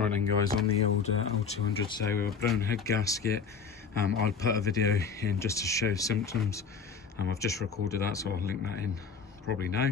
Right then guys, on the old L200, so a blown head gasket. I'll put a video in just to show symptoms. I've just recorded that, so I'll link that in probably now.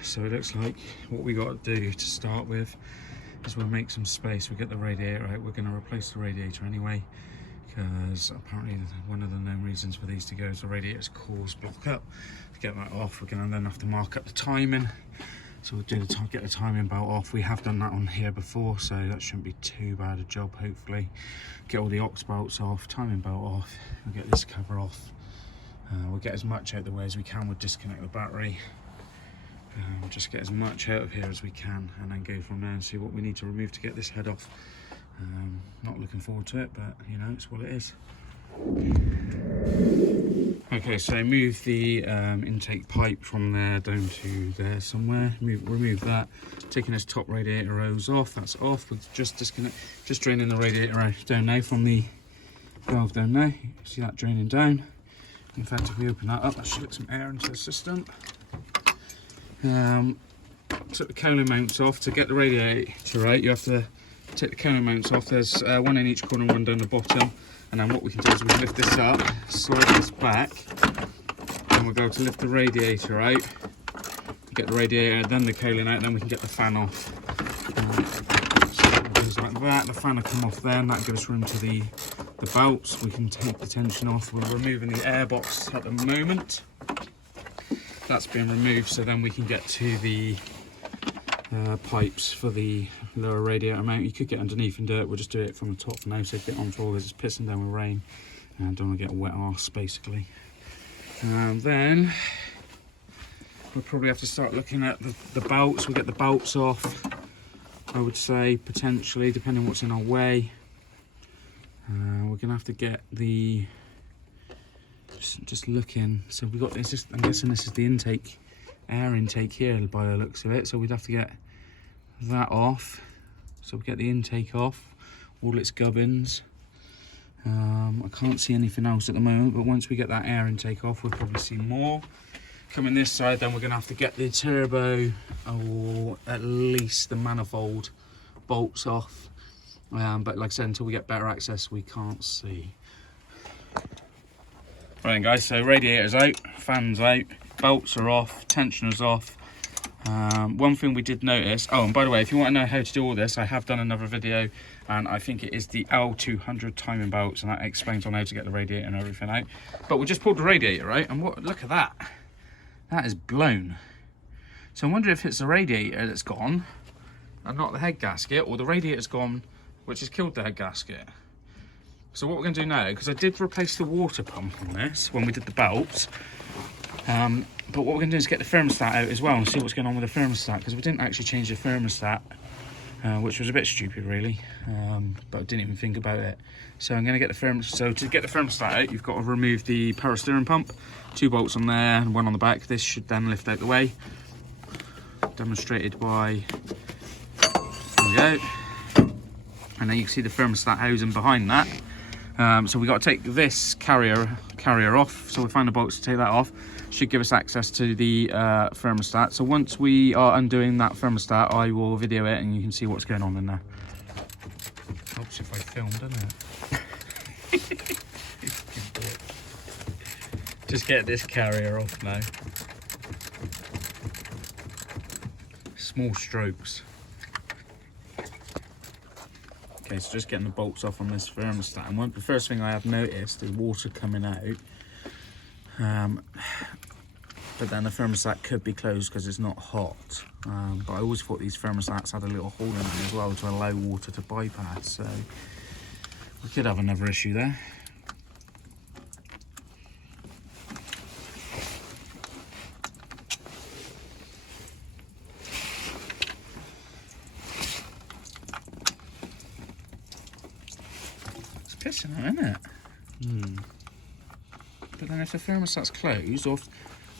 So it looks like what we got to do to start with is we'll make some space. We'll get the radiator out. We're going to replace the radiator anyway, because apparently one of the known reasons for these to go is the radiator's cores block up. To get that off, we're going to then have to mark up the timing. So we'll do get the timing belt off. We have done that on here before, so that shouldn't be too bad a job, hopefully. Get all the aux belts off, timing belt off. We'll get this cover off. We'll get as much out of the way as we can. We'll disconnect the battery. We'll just get as much out of here as we can and then go from there and see what we need to remove to get this head off. Not looking forward to it, but you know, it's what it is. Okay, so move the intake pipe from there down to there somewhere. Remove that. Taking this top radiator hose off. That's off. We'll just draining the radiator out down now from the valve down there. See that draining down. In fact, if we open that up, that should get some air into the system. Took the cowling mounts off. To get the radiator right, you have to take the cowling mounts off. There's one in each corner, one down the bottom. And then what we can do is we can lift this up, slide this back, and we'll go to lift the radiator out. Get the radiator, then the cowling out, and then we can get the fan off. So things like that. The fan will come off there, and that gives us room to the belts. We can take the tension off. We're removing the air box at the moment. That's been removed, so then we can get to the pipes for the lower radiator mount. You could get underneath and do it. We'll just do it from the top for now, so get on floor because it's pissing down with rain and don't want to get a wet arse basically. Then we'll probably have to start looking at the belts. We'll get the belts off, I would say, potentially, depending on what's in our way. We're gonna have to get the just looking. So we've got this. I'm guessing this is the intake, air intake here by the looks of it. So we'd have to get that off. So we get the intake off, all its gubbins. I can't see anything else at the moment, but once we get that air intake off, we'll probably see more. Coming this side, then we're going to have to get the turbo, or at least the manifold bolts off. But like I said, until we get better access, we can't see. Right then guys, so radiator's out, fan's out, belts are off, tensioner's off. One thing we did notice, oh, and by the way, if you want to know how to do all this, I have done another video, and I think it is the L200 timing belts, and that explains on how to get the radiator and everything out. But we just pulled the radiator out, and look at that. That is blown. So I wonder if it's the radiator that's gone, and not the head gasket, or the radiator's gone, which has killed the head gasket. So what we're going to do now, because I did replace the water pump on this when we did the belts, but what we're going to do is get the thermostat out as well and see what's going on with the thermostat, because we didn't actually change the thermostat, which was a bit stupid really, but I didn't even think about it. So I'm going to get the thermostat. So to get the thermostat out, you've got to remove the power steering pump, 2 bolts on there and 1 on the back. This should then lift out the way, demonstrated by, there we go, and then you can see the thermostat housing behind that. So we got to take this carrier off. So we find the bolts to take that off. Should give us access to the thermostat. So once we are undoing that thermostat, I will video it and you can see what's going on in there. Helps if I film, doesn't it? Just get this carrier off now. Small strokes. Okay, so just getting the bolts off on this thermostat, and the first thing I have noticed is water coming out. But then the thermostat could be closed because it's not hot. But I always thought these thermostats had a little hole in them as well to allow water to bypass, so we could have another issue there. It's pissing out, isn't it? But then if the thermostat's closed, or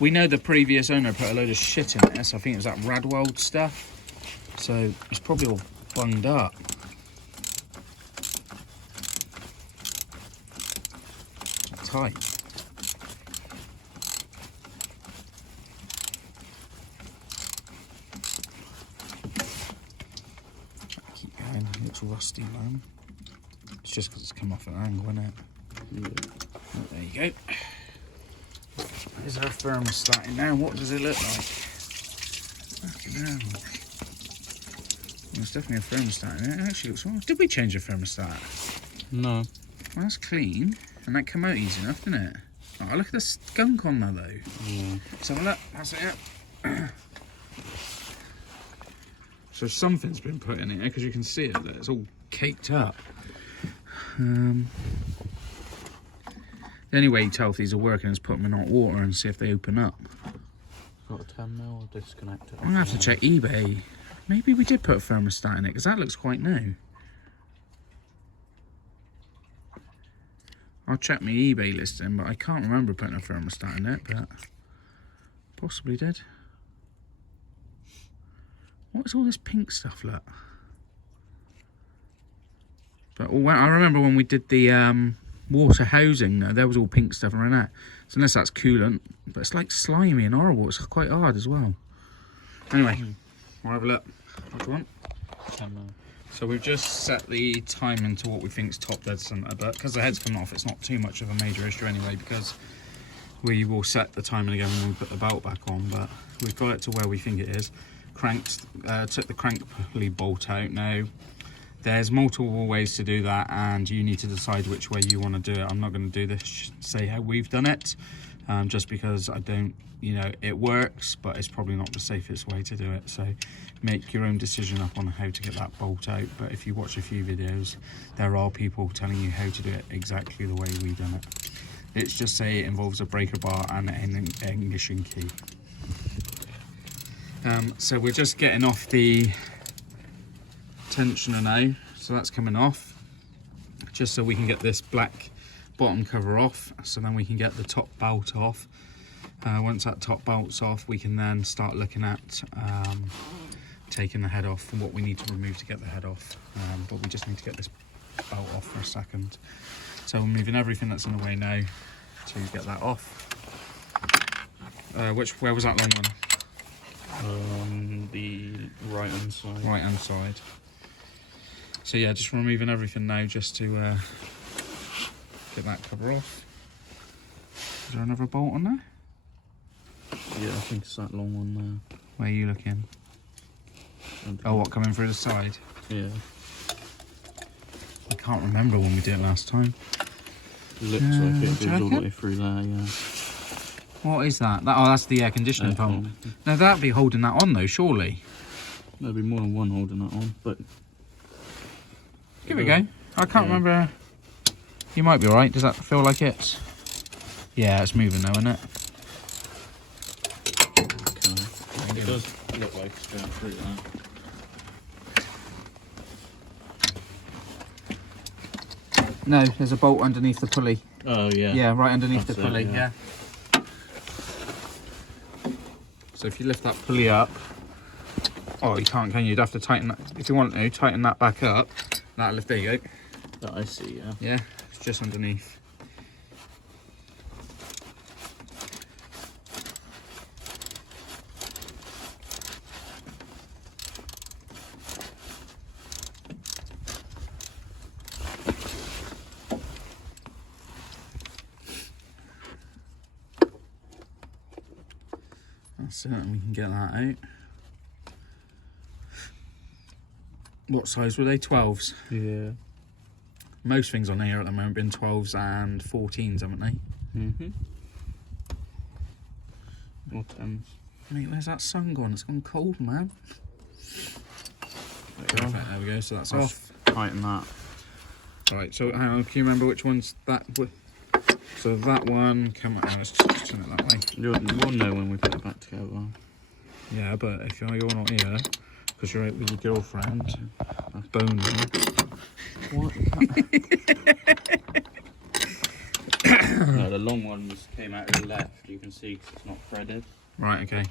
we know the previous owner put a load of shit in this. I think it was that Radwald stuff. So it's probably all bunged up. Tight. Keep going. It looks rusty, man. It's just because it's come off at an angle, isn't it? Oh, there you go. There's our thermostat in now. What does it look like? Fucking hell. There's definitely a thermostat in it. It actually looks well. Did we change the thermostat? No. Well, that's clean. And that came out easy enough, didn't it? Oh, look at the skunk on there, though. Yeah. So look, that's it. So something's been put in here, because you can see it there. It's all caked up. The only way you tell if these are working is put them in hot water and see if they open up. Got a 10mm or disconnect it. I'm gonna have to check eBay. Maybe we did put a thermostat in it because that looks quite new. I'll check my eBay listing, but I can't remember putting a thermostat in it, but possibly did. What is all this pink stuff, look? But I remember when we did the water housing, there was all pink stuff around that. So unless that's coolant, but it's like slimy and horrible. It's quite hard as well. Anyway, we'll have a look. What do you want? 10mm. So we've just set the timing to what we think is top dead center, but because the head's coming off, it's not too much of a major issue anyway, because we will set the timing again when we put the belt back on, but we've got it to where we think it is. Cranked, took the crank pulley bolt out. Now, there's multiple ways to do that, and you need to decide which way you want to do it. I'm not going to do this, say how we've done it, just because I don't, it works, but it's probably not the safest way to do it. So make your own decision up on how to get that bolt out. But if you watch a few videos, there are people telling you how to do it exactly the way we've done it. Let's just say it involves a breaker bar and an ignition key. So we're just getting off the tensioner now, so that's coming off, just so we can get this black bottom cover off, so then we can get the top belt off. Once that top belt's off, we can then start looking at taking the head off and what we need to remove to get the head off, but we just need to get this belt off for a second. So we're moving everything that's in the way now to get that off. Where was that long one? The right hand side. Right hand side. So yeah, just removing everything now just to get that cover off. Is there another bolt on there? Yeah, I think it's that long one there. Where are you looking? Oh, what, coming through the side? Yeah. I can't remember when we did it last time. Looks like it goes all the way through there, yeah. What is that? Oh, that's the air conditioning pump. Now that'd be holding that on though, surely. There'll be more than one holding that on, but... Give it a go. I can't remember. You might be right. Does that feel like it's... Yeah, it's moving now, isn't it? Okay. It does look like it's going through that. No, there's a bolt underneath the pulley. Oh, yeah. Yeah, right underneath That's the pulley, it, yeah. So if you lift that pulley up, oh, you can't, can you? You'd have to tighten that. If you want to, tighten that back up. That'll lift, there you go. That I see, yeah. Yeah, it's just underneath. That's it, and we can get that out. What size were they? 12s? Yeah. Most things on here at the moment been 12s and 14s, haven't they? Or 10s. Mate, where's that sun gone? It's gone cold, man. Perfect, there we go, so that's off. Tighten that. Right, so hang on, can you remember which one's that? So that one, come on, let's just turn it that way. You'll know when we put it back together. Yeah, but if you're not here, because you're out with your girlfriend, bone What? No, the long ones came out to the left. You can see 'cause it's not threaded. Right, okay.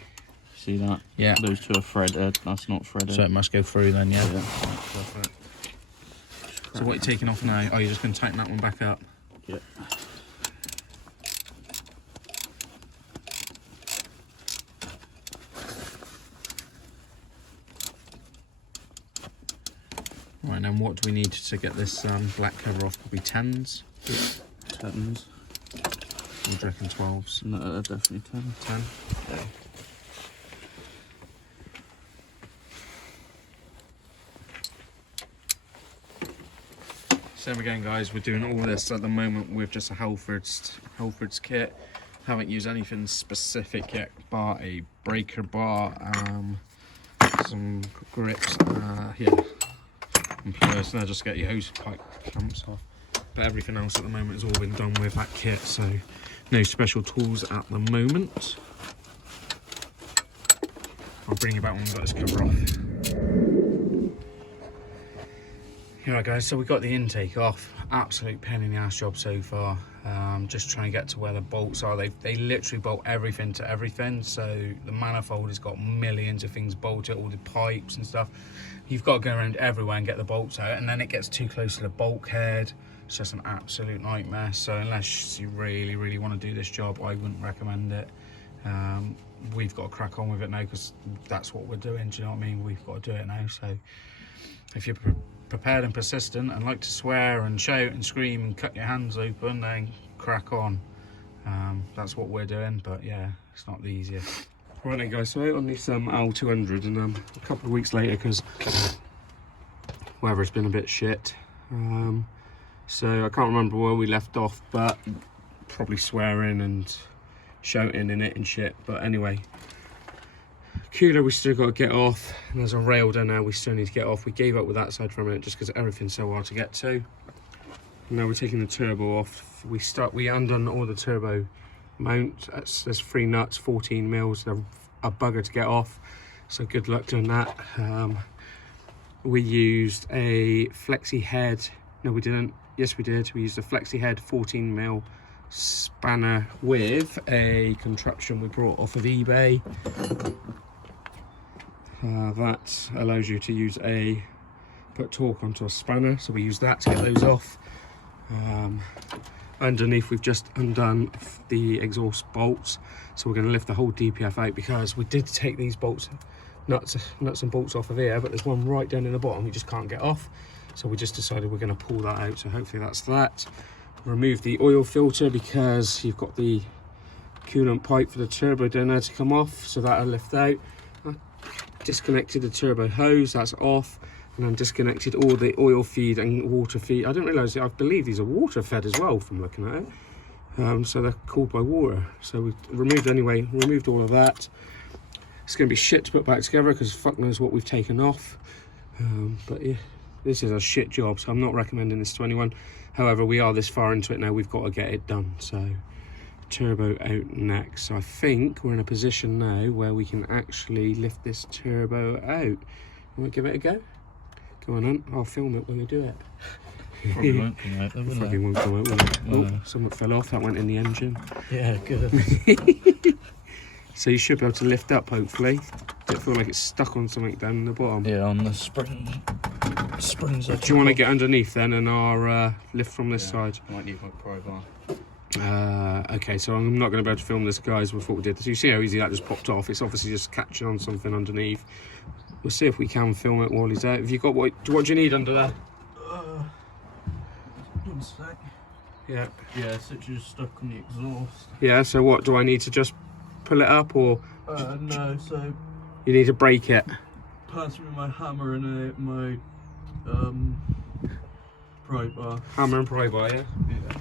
See that? Yeah. Those two are threaded. That's not threaded. So it must go through then, yeah? Yeah. Perfect. So what are you taking off now? Oh, you're just going to tighten that one back up? Yeah. Right, and then what do we need to get this black cover off? Probably 10s? Yeah. 10s. Or do you reckon 12s? No, definitely 10. 10? Okay. Same again, guys, we're doing all this at the moment with just a Halford's kit. Haven't used anything specific yet, bar a breaker bar, some grips, yeah, and pliers. Now just get your hose pipe clamps off. But everything else at the moment has all been done with that kit, so no special tools at the moment. I'll bring you back when we've got this cover off. Alright guys, so we got the intake off. Absolute pain in the ass job so far. Just trying to get to where the bolts are. They literally bolt everything to everything. So the manifold has got millions of things bolted, all the pipes and stuff. You've got to go around everywhere and get the bolts out, and then it gets too close to the bulkhead. It's just an absolute nightmare. So unless you really want to do this job, I wouldn't recommend it. We've got to crack on with it now because that's what we're doing. Do you know what I mean? We've got to do it now. So if you're prepared and persistent and like to swear and shout and scream and cut your hands open, then crack on. That's what we're doing, but yeah, it's not the easiest. Right then guys, so out on this L200, and a couple of weeks later, because weather's been a bit shit, so I can't remember where we left off, but probably swearing and shouting in it and shit. But anyway, cooler we still got to get off, and there's a rail down there we still need to get off. We gave up with that side for a minute just because everything's so hard to get to. Now we're taking the turbo off. We undone all the turbo mount. There's 3 nuts, 14 mils. They're a bugger to get off, so good luck doing that. We used a flexi head. No, we didn't. Yes, we did. We used a flexi head 14 mil spanner with a contraption we brought off of eBay. That allows you to use put torque onto a spanner, so we use that to get those off. Underneath we've just undone the exhaust bolts, so we're going to lift the whole DPF out because we did take these bolts, nuts and bolts off of here, but there's one right down in the bottom we just can't get off, so we just decided we're going to pull that out. So hopefully that's that. Remove the oil filter because you've got the coolant pipe for the turbo down there to come off, so that'll lift out. Disconnected the turbo hose, that's off, and then disconnected all the oil feed and water feed. I didn't realise, I believe these are water fed as well from looking at it. So they're cooled by water. So we removed all of that. It's going to be shit to put back together because fuck knows what we've taken off. But yeah, this is a shit job, so I'm not recommending this to anyone. However, we are this far into it now, we've got to get it done. So turbo out next. So I think we're in a position now where we can actually lift this turbo out. You want to give it a go? Go on, Hunt. I'll film it when we do it. Probably won't come out though, will Probably won't come out, will it? Oh, something fell off. That went in the engine. Yeah, good. So you should be able to lift up, hopefully. Don't feel like it's stuck on something down the bottom. Yeah, on the springs. Do you want to get underneath then and our lift from this side? Might need my pry bar. Okay, so I'm not going to be able to film this, guys, before we did this. You see how easy that just popped off? It's obviously just catching on something underneath. We'll see if we can film it while he's out. Have you got what do you need under there? 1 sec. Yeah. Yeah, it's literally just stuck on the exhaust. Yeah, so what, do I need to just pull it up, or No, so you need to break it? pass me my hammer and my Pry bar. Hammer and pry bar, yeah? Yeah.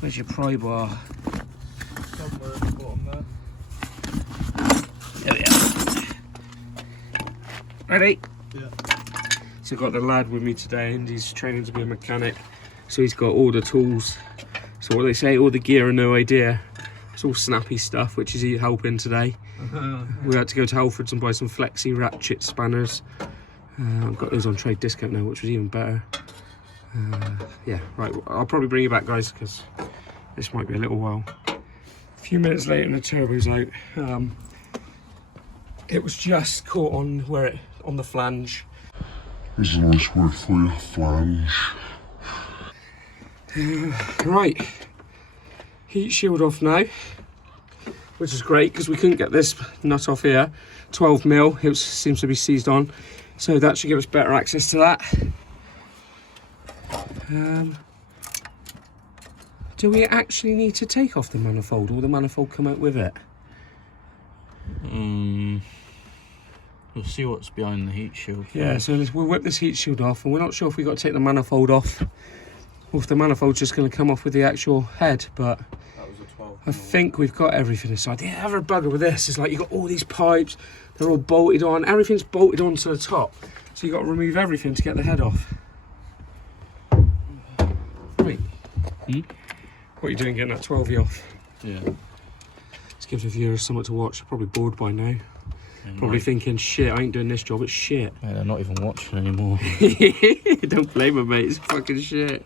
Where's your pry bar? Somewhere at the bottom there. There we are. Ready? Yeah. So I've got the lad with me today and he's training to be a mechanic. So he's got all the tools. So what they say, all the gear and no idea. It's all snappy stuff, which is he helping today. We had to go to Halfords and buy some flexi ratchet spanners. I've got those on trade discount now, which was even better. Yeah, right, I'll probably bring you back, guys, because this might be a little while. A few minutes later and the turbo's out. It was just caught on on the flange. There's a nice word for you, flange. Right, heat shield off now, which is great because we couldn't get this nut off here. 12mm, it seems to be seized on, so that should give us better access to that. Do we actually need to take off the manifold, or will the manifold come out with it? We'll see what's behind the heat shield. Yeah, so we'll whip this heat shield off, and we're not sure if we've got to take the manifold off, or if the manifold's just going to come off with the actual head, but That was a 12. I think we've got everything inside. The other bugger with this is like you've got all these pipes, they're all bolted on, everything's bolted onto the top, so you've got to remove everything to get the head off. Wait, what are you doing getting that 12E off? Yeah. Let's give the viewers something to watch. They're probably bored by now. Probably thinking, shit, I ain't doing this job, it's shit. Yeah, they're not even watching anymore. Don't blame them, mate, it's fucking shit.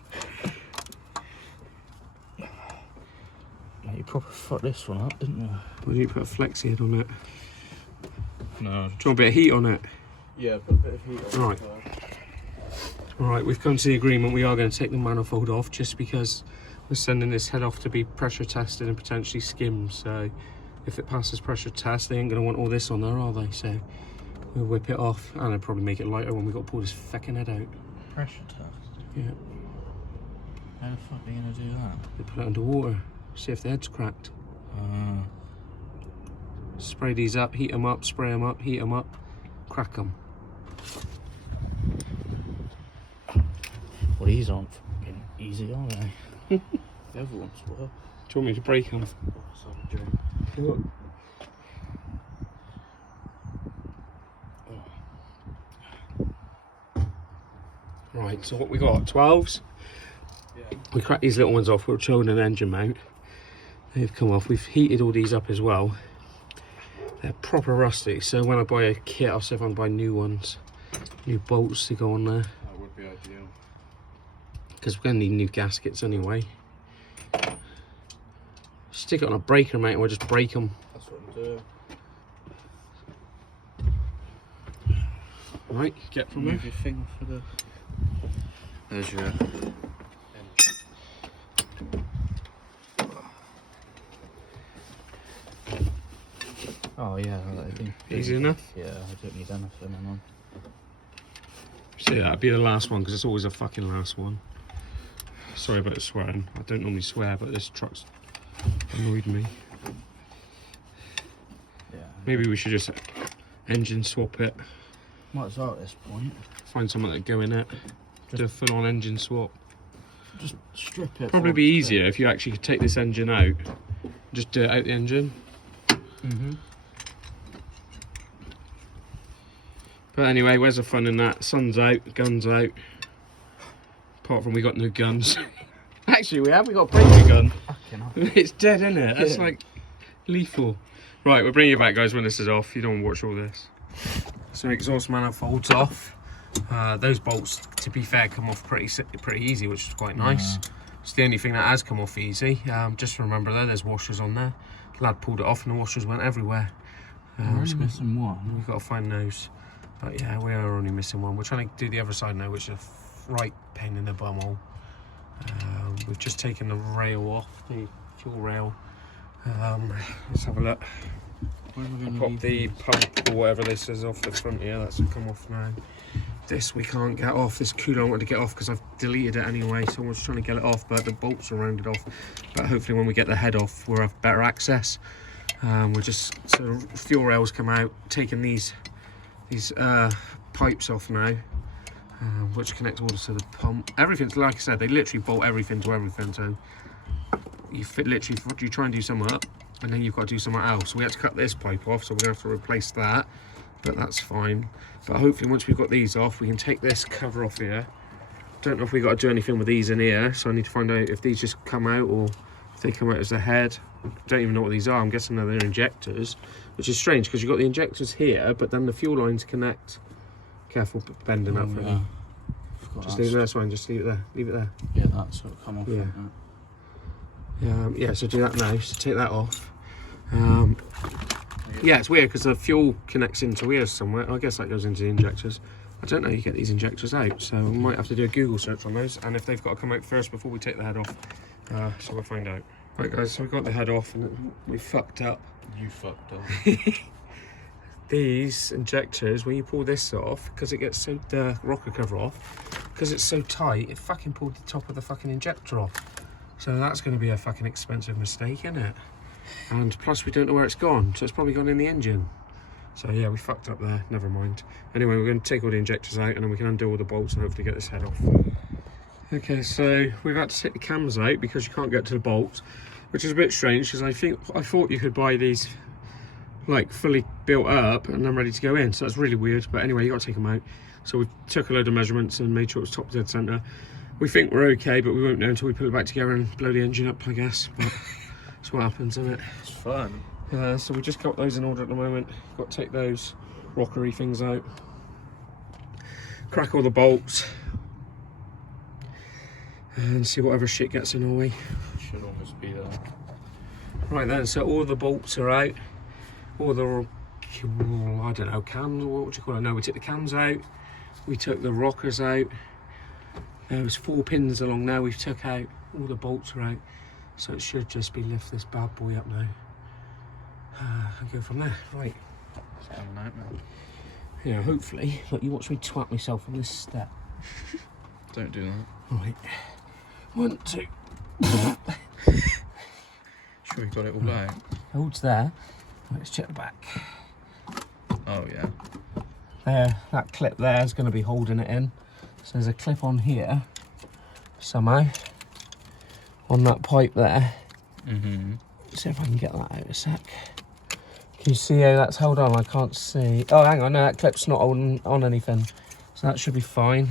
Yeah, you proper fucked this one up, didn't you? Why don't you put a flexi head on it? No. Do you want a bit of heat on it? Yeah, put a bit of heat on. Right. Alright, we've come to the agreement we are going to take the manifold off just because we're sending this head off to be pressure tested and potentially skimmed, so if it passes pressure test they ain't going to want all this on there, are they? So we'll whip it off and it'll probably make it lighter when we've got to pull this fucking head out. Pressure test? Yeah. How the fuck are you going to do that? They put it under water, see if the head's cracked. Spray these up, heat them up, spray them up, heat them up, crack them. Well, these aren't fucking easy, are they? The other ones were. Do you want me to break them? Let's have a drink. Right, so what we got? 12s? Yeah. We cracked these little ones off, we're showing an engine mount. They've come off, we've heated all these up as well. They're proper rusty, so when I buy a kit I'll see if I can buy new ones. New bolts to go on there. That would be ideal. Because we're going to need new gaskets anyway. Stick it on a breaker, mate, and we'll just break them. That's what I'm doing. Right, get from there. Move your thing for the... There's your... Oh yeah, that'd be Easy enough? Yeah, I don't need anything on. See, that'd be the last one because it's always a fucking last one. Sorry about the swearing. I don't normally swear, but this truck's annoyed me. Yeah. Maybe we should just engine swap it. Might as well at this point. Find something that go in it. Do a full-on engine swap. Just strip it. Probably be easier if you actually could take this engine out. Just do it out the engine. But anyway, where's the fun in that? Sun's out, guns out. Apart from we got no guns. Actually, we got a breaker gun. It's dead, isn't it? That's like lethal. Right, we'll bring you back, guys, when this is off. You don't want to watch all this. So exhaust manifold's off. Those bolts, to be fair, come off pretty easy, which is quite nice. It's the only thing that has come off easy. Just remember there's washers on there. The lad pulled it off and the washers went everywhere. We're just missing one. We've got to find those. But yeah, we are only missing one. We're trying to do the other side now, which is a right pain in the bumhole. We've just taken the rail off, the fuel rail. Let's have a look. Pop the pump or whatever this is off the front here. That's come off now. This we can't get off. This cooler I want to get off because I've deleted it anyway. So I was trying to get it off, but the bolts are rounded off. But hopefully when we get the head off, we'll have better access. We're just sort of fuel rails come out, taking these pipes off now, which connect all to the pump. Everything's, like I said, they literally bolt everything to everything. So you you try and do something up, and then you've got to do something else. So we had to cut this pipe off, so we're gonna have to replace that. But that's fine. But hopefully once we've got these off, we can take this cover off here. Don't know if we got to do anything with these in here, so I need to find out if these just come out or if they come out as a head. Don't even know what these are. I'm guessing they're injectors, which is strange because you've got the injectors here, but then the fuel lines connect. Careful bending up for me. Just leave it there, that's fine. Just leave it there. Leave it there. Yeah, that's sort of come off. Yeah. Yeah, so do that now. So take that off. Yeah, it's weird because the fuel connects into here somewhere. I guess that goes into the injectors. I don't know how you get these injectors out, so we might have to do a Google search on those, and if they've got to come out first before we take the head off. So we'll find out. Right guys, so we got the head off and we fucked up. You fucked up. These injectors, when you pull this off, because it gets so, the rocker cover off, because it's so tight, it fucking pulled the top of the fucking injector off. So that's going to be a fucking expensive mistake, isn't it? And plus we don't know where it's gone, so it's probably gone in the engine. So yeah, we fucked up there, never mind. Anyway, we're going to take all the injectors out and then we can undo all the bolts and hopefully get this head off. Okay, so we've had to take the cams out because you can't get to the bolts, which is a bit strange because I thought you could buy these like fully built up and then ready to go in, so that's really weird. But anyway, you got to take them out. So we took a load of measurements and made sure it was top dead center. We think we're okay, but we won't know until we put it back together and blow the engine up, I guess. But that's what happens, isn't it? It's fun. So we just got those in order at the moment. Got to take those rockery things out, crack all the bolts, and see whatever shit gets in our way. Should almost be there. Right then, so all the bolts are out. All the, I don't know, cams, what would you call it? No, we took the cams out. We took the rockers out. There was 4 pins along there we've took out. All the bolts are out. So it should just be lift this bad boy up now. And go from there. Right. It's a nightmare. Yeah, hopefully. Look, you watch me twat myself on this step. Don't do that. Right. 1, 2. Sure you got it all out? Holds there. Right, let's check the back. Oh yeah. There, that clip there is going to be holding it in. So there's a clip on here somehow on that pipe there. See if I can get that out a sec. Can you see how that's held on? I can't see. Oh, hang on, no, that clip's not holding on anything, so that should be fine.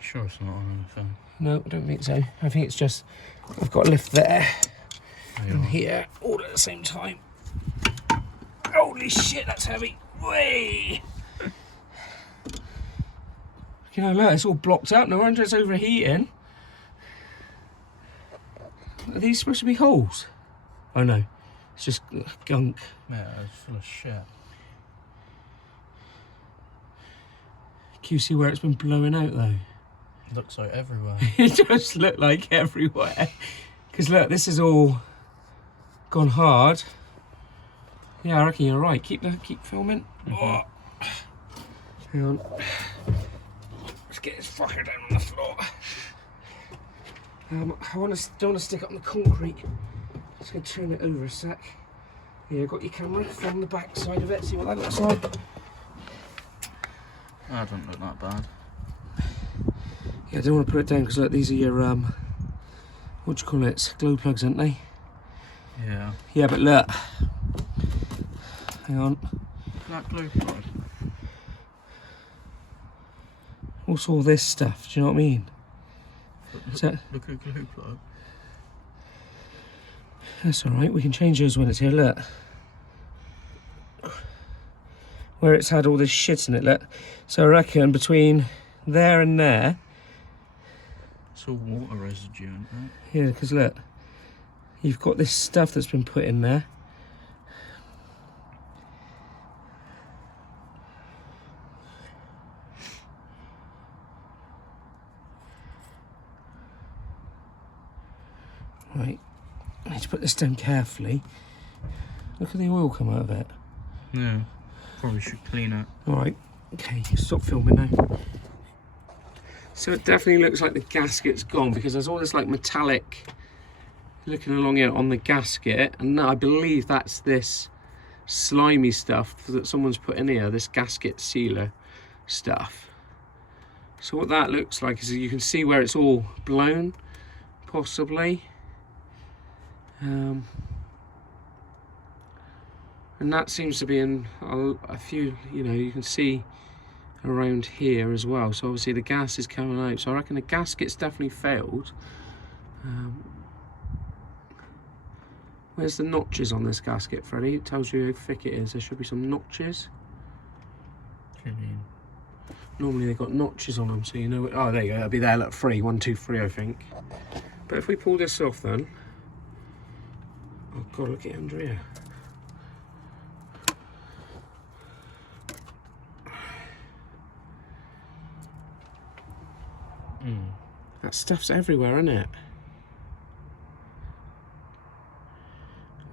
Sure it's not on anything. No, I don't think so. I think it's just I've got to lift there and here all at the same time. Holy shit, that's heavy. Way. You know, look, it's all blocked out. No wonder it's overheating. Are these supposed to be holes? Oh no, it's just gunk. Yeah, it's full of shit. Can you see where it's been blowing out though? It looks like everywhere. It does look like everywhere. Because look, this is all gone hard. Yeah, I reckon you're right. Keep filming. Oh. Hang on. Let's get this fucker down on the floor. Don't want to stick it on the concrete. Just gonna turn it over a sec. Yeah, got your camera from the back side of it. See what that looks like. That doesn't look that bad. Yeah, I don't want to put it down because look, these are your what do you call it? Glow plugs, aren't they? Yeah. Yeah, but look. Hang on. That glue plug. What's all this stuff? Do you know what I mean? Look at glue plug. That's alright, we can change those when it's here, look. Where it's had all this shit in it, look. So I reckon between there and there. It's all water residue, isn't it? Yeah, because look. You've got this stuff that's been put in there. Right, I need to put this down carefully. Look at the oil come out of it. Yeah, probably should clean it. Alright, okay, stop filming now. So it definitely looks like the gasket's gone because there's all this like metallic looking along here on the gasket, and I believe that's this slimy stuff that someone's put in here, this gasket sealer stuff. So what that looks like is you can see where it's all blown, possibly. And that seems to be in a few, you know, you can see around here as well. So obviously the gas is coming out. So I reckon the gasket's definitely failed. Where's the notches on this gasket, Freddie? It tells you how thick it is. There should be some notches. What do you mean? Normally they've got notches on them, so you know. Oh, there you go. It'll be there. Look, 3, 1, 2, 3, I think. But if we pull this off, then. Oh God, look at under here. That stuff's everywhere, isn't it?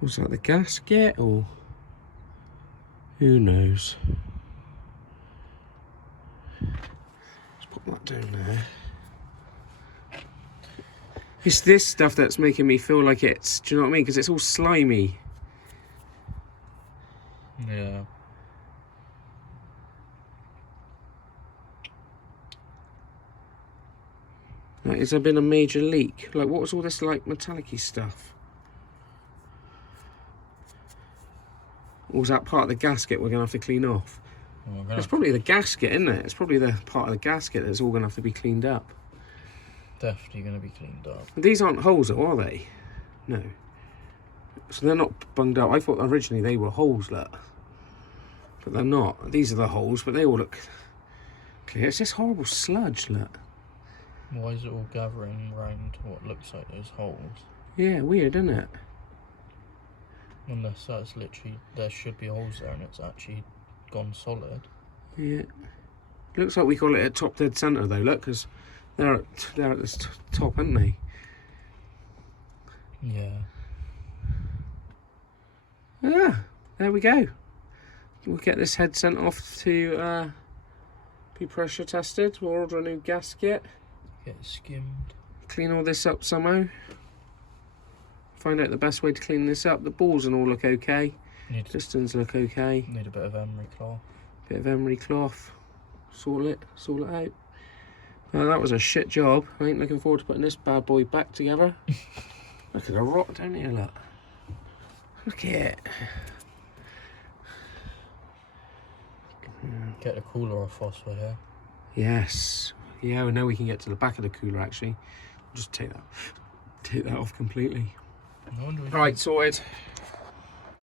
Was that the gasket, or who knows? Let's put that down there. It's this stuff that's making me feel like it's, do you know what I mean? Because it's all slimy. Yeah. Like, has there been a major leak? Like, what was all this, like, metallic-y stuff? Or was that part of the gasket we're going to have to clean off? Well, It's probably the gasket, isn't it? It's probably the part of the gasket that's all going to have to be cleaned up. definitely going to be cleaned up. These aren't holes, though, are they? No. So they're not bunged up. I thought originally they were holes, look. But they're not. These are the holes, but they all look clear. It's this horrible sludge, look. Why is it all gathering around what looks like those holes? Yeah, weird, isn't it? Unless that's literally, there should be holes there and it's actually gone solid. Yeah. Looks like we got it at top dead centre though, look, because they're at the top, aren't they? Yeah. Yeah, there we go. We'll get this head sent off to be pressure tested. We'll order a new gasket. Get skimmed. Clean all this up somehow. Find out the best way to clean this up. The balls and all look okay. Pistons look okay. Need a bit of emery cloth. Bit of emery cloth. Sort it out. Well, that was a shit job. I ain't looking forward to putting this bad boy back together. Look at the rot down here, look. Look at it. Get the cooler off whilst we're here. Yes. Yeah, well, now we can get to the back of the cooler actually. Just take that off completely. I wonder if Right, sorted.